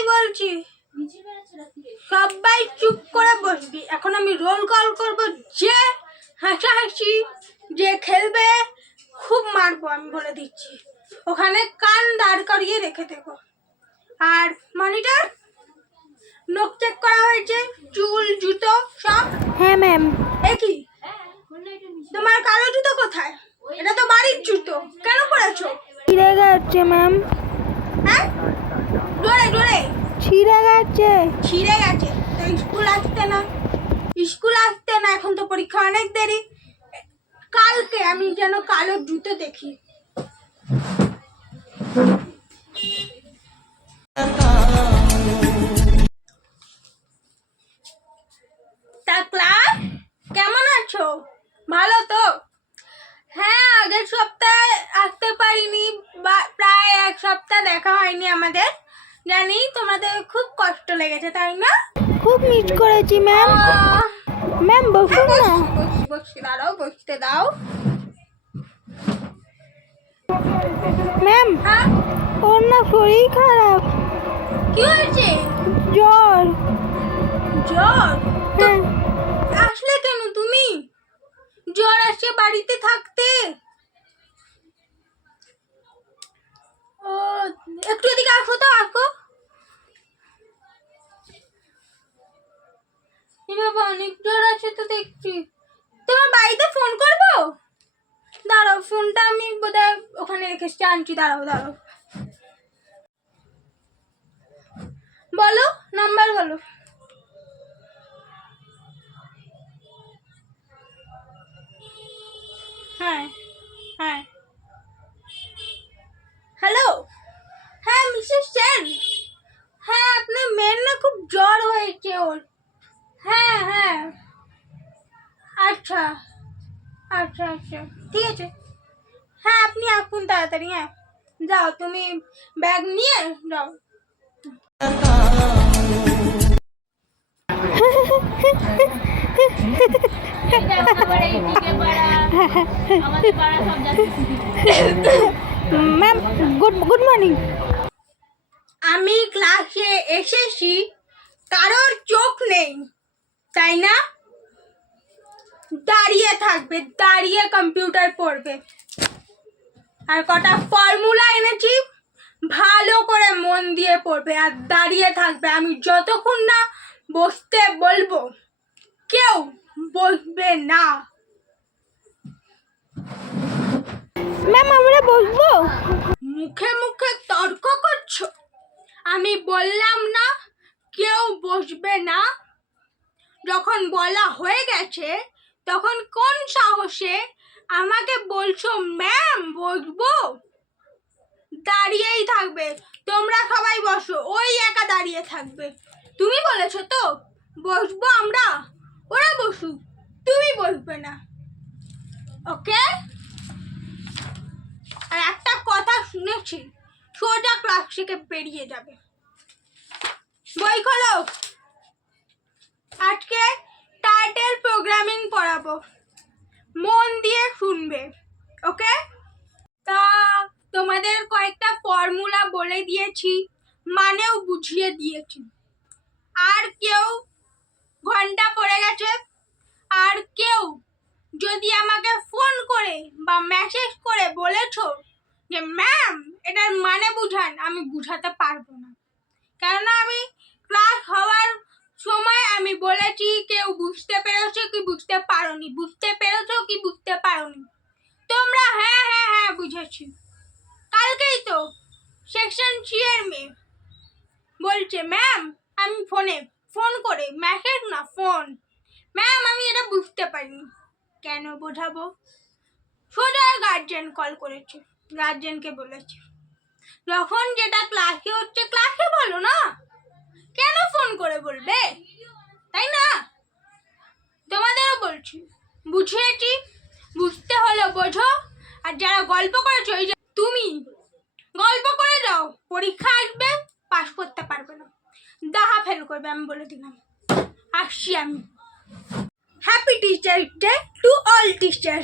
আগেই বলছি সবাই চুপ করে বসবি। এখন আমি রোল কল করবো, যে হাসাহাসি যে খেলবে খুব মারবো, আমি বলে দিচ্ছি। ওখানে কান দাঁড় করিয়ে রেখে দেবো। আর মনিটর নখ চেক করা হয়েছে, চুল জুতো সব? হ্যাঁ ম্যাম। একই। তোমার কালো জুতো কোথায়? এটা তো বাড়ির জুতো, কেন পরেছো? ছিঁড়ে গেছে ম্যাম। হ্যাঁ, জোরে জোরে। ছিঁড়ে গেছে। ছিঁড়ে গেছে তো স্কুল আসতে না? স্কুল আসতে না, এখন তো পরীক্ষা অনেক দেরি। কালকে আমি যেন কালো জুতো দেখি। তা ক্লাস কেমন আছো? ভালো তো? হ্যাঁ, আগের সপ্তাহে আসতে পারিনি, প্রায় এক সপ্তাহ দেখা হয়নি আমাদের। জানি তোমাদের খুব কষ্ট লেগেছে, তাই না? খুব মিস করেছি ম্যাম। ম্যাম বসুন না। বসতে দাও, বসতে দাও। ম্যাম হ্যাঁ, ওর না শরীর খারাপ। কি হয়েছে? জ্বর। জ্বর? হ্যাঁ। আসলে কেন তুমি? জ্বর আসে বাড়িতে থাকতে? ও, একটু এদিকে আসো তো, আসো। বাবা, অনেক জ্বর আছে তো দেখছি। তোমার বাড়িতে ফোন করবো? দাঁড়াও, ফোনটা আমি বোধহয় ওখানে রেখেছি, আনছি। দাঁড়াও দাঁড়াও, বলো নাম্বার বলো। হ্যাঁ হ্যাঁ, হ্যালো। হ্যাঁ মিসেস সেন, হ্যাঁ আপনার মেয়ের না খুব জ্বর হয়েছে ওর। হ্যাঁ হ্যাঁ, আচ্ছা আচ্ছা আচ্ছা, ঠিক আছে। হ্যাঁ আপনি আসুন তাড়াতাড়ি। হ্যাঁ যাও, তুমি ব্যাগ নিয়ে যাও। Ma'am good morning. আমি ক্লাসে এসেছি, কারোর চোখ নেই, তাই না? দাঁড়িয়ে থাকবে, দাঁড়িয়ে কম্পিউটার পড়বে। আর কটা ফর্মুলা এনেছি, ভালো করে মন দিয়ে পড়বে আর দাঁড়িয়ে থাকবে। আমি যতক্ষণ না বসতে বলবো কেউ বসবে না। ম্যাম আমরা বসবো? মুখে মুখে তর্ক করছো? আমি বললাম না কেউ বসবে না? যখন বলা হয়ে গেছে তখন কোন সাহসে আমাকে বলছো ম্যাম বসবো? দাঁড়িয়েই থাকবে। তোমরা সবাই বসো, ওই একা দাঁড়িয়ে থাকবে। তুমি বলেছো তো বসবো আমরা, ওরা বসুক, তুমি বসবে না, ওকে? আর একটা কথা শুনেছি, সোজা ক্লাস থেকে বেরিয়ে যাবে। বই খোলো। আজকে টাইটেল প্রোগ্রামিং পড়াবো, মন দিয়ে শুনবে, ওকে? তা তোমাদের কয়েকটা ফর্মুলা বলে দিয়েছি, মানেও বুঝিয়ে দিয়েছি। আর কেউ ঘন্টা পড়ে গেছে, আর কেউ যদি আমাকে ফোন করে বা মেসেজ করে বলেছো যে ম্যাম এটার মানে বুঝান, আমি বুঝাতে পারবো না। কেননা আমি ক্লাস হওয়ার সময় আমি বলেছি কেউ বুঝতে পেরেছো কি বুঝতে পারোনি, বুঝতে পেরেছো কি বুঝতে পারোনি। তোমরা হ্যাঁ হ্যাঁ হ্যাঁ বুঝেছি। কালকেই তো সেকশন 3 এর মেয়ে বলছে ম্যাম, আমি ফোন করে, মেসেজ না ফোন, ম্যাম আমি এটা বুঝতে পারিনি। কেন বোঝাবো? সোজা গার্জেন কল করেছে, গার্জেনকে বলেছে যখন যেটা ক্লাসে হচ্ছে ক্লাসে বলো না, কেন ফোন করে বলবে, তাই না? তোমাদেরও বলছি, বুঝিয়েছি, বুঝতে হলো বোঝো। আর যারা গল্প করেছো, এই যে তুমি গল্প করে যাও, পরীক্ষা আসবে পাস করতে পারবে না, দাহা ফেল করবে, আমি বলে দিলাম। আসছি আমি। Happy teacher day to all teacher.